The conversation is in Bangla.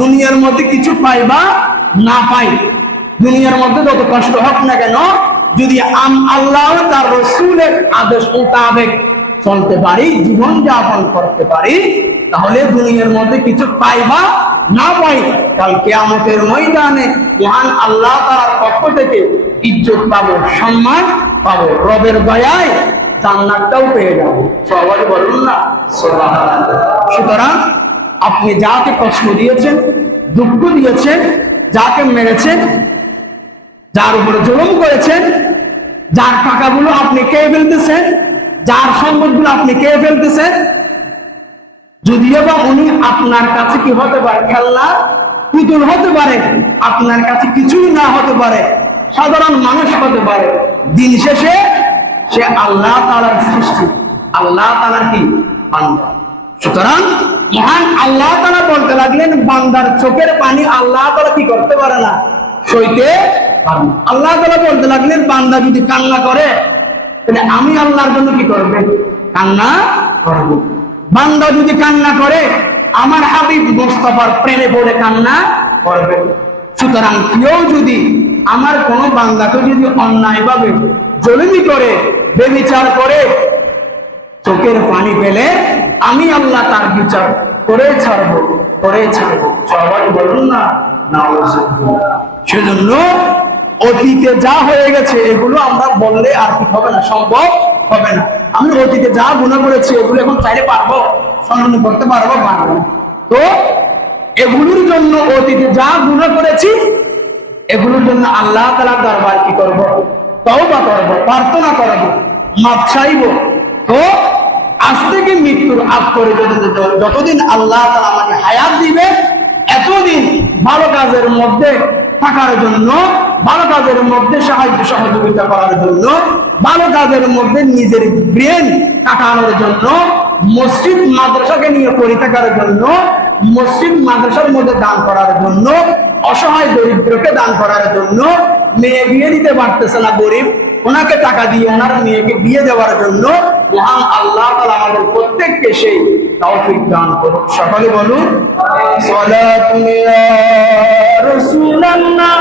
দুনিয়ার মধ্যে কিছু পাই বা না পাই, দুনিয়ার মধ্যে যত কষ্ট হোক না কেন, যদি আল্লাহ তার রাসূলের আদেশ মোতাবেক চলতে পারি, জীবন যাপন করতে পারি, তাহলে দুনিয়ার মধ্যে কিছু পাই বা না পাই, কাল কিয়ামতের ময়দানে মহান আল্লাহ তাআলার পক্ষ থেকে ইজ্জত পাবো, সম্মান পাবো, রবের দয়ায় জান্নাতটাও পেয়ে যাবো। সবাই বলুন না সুবহানাল্লাহ। সুতরাং আপনি যাকে কষ্ট দিয়েছেন, দুঃখ দিয়েছেন, যাকে মেরেছেন, যার উপরে জুলুম করেছেন, যার টাকাগুলো আপনি খেয়ে ফেলতেছেন, যার সম্পদগুলো আপনি খেয়ে ফেলতেছেন, যদিও বা উনি আপনার কাছে কি হতে পারে, খেলনা পুতুল হতে পারে, আপনার কাছে কিছুই না হতে পারে, সাধারণ মানুষ হতে পারে, দিন শেষে সে আল্লাহ তাআলার সৃষ্টি, আল্লাহ তাআলার কি বান্দা। সুতরাং মহান আল্লাহ তাআলা বলতে লাগলেন, বান্দার চোখের পানি আল্লাহ তাআলা কি করতে পারে না, সইতে পারে না। আল্লাহ তাআলা বলতে লাগলেন, বান্দা যদি কান্না করে তাহলে আমি আল্লাহর জন্য কি করবে, কান্না করব। বান্দা যদি কান্না করে আমার হাবিব মুস্তাফার প্রেমে পড়ে কান্না করবে। সুতরাং কেউ যদি আমার কোন বান্দাকে যদি অন্যায়ভাবে জুলুমি করে, বেবিচার করে, চোখের পানি ফেলে, আমি আল্লাহ তার বিচার করে ছাড়বো, করে ছাড়বো। সবাই বলুন না নাউজুবিল্লাহ। সেজন্য অতীতে যা হয়ে গেছে এগুলো আমরা বললে আর কি হবে না, সম্ভব হবে না। আমি অতীতে যা গুনাহ করেছি এগুলো এখন চাইলে পারবো, স্মরণ করতে পারবো, পারবো। তো এগুলোর জন্য, অতীতে যা গুনাহ করেছি এগুলোর জন্য আল্লাহ তাআলার দরবার কি করব, তওবা করব, প্রার্থনা করব, মাফ চাইব। তো আজ থেকে মৃত্যুর আগ করে যতদিন আল্লাহ তাআলা আমাকে হায়াত দিবে, এতদিন ভালো কাজের মধ্যে থাকার জন্য, ভালো কাজের মধ্যে সাহায্য সহযোগিতা করার জন্য, ভালো কাজের মধ্যে নিজের ব্রেন কাটানোর জন্য, মসজিদ মাদ্রাসাকে নিয়ে পড়ে থাকার জন্য, মসজিদ মাদ্রাসার মধ্যে দান করার জন্য, অসহায় দরিদ্রকে দান করার জন্য, মেয়ে বিয়ে দিতে পারতেছে না গরিব, ওনাকে টাকা দিয়ে ওনার মেয়েকে বিয়ে দেওয়ার জন্য মহান আল্লাহ তাআলা আমাদের প্রত্যেককে সেই তৌফিক দান করুন। সকলে বলুন সালাতু ইয়া রাসূলুল্লাহ।